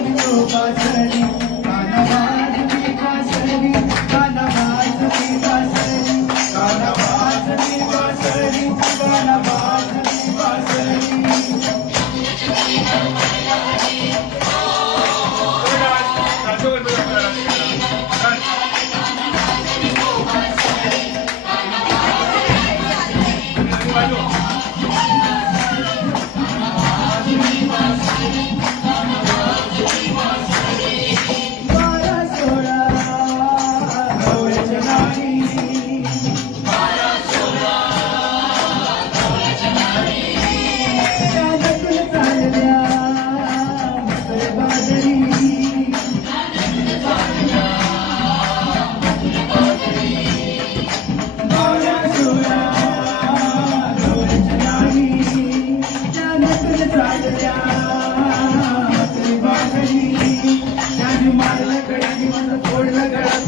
I'm கடை கடை வந்து பொருள் கடை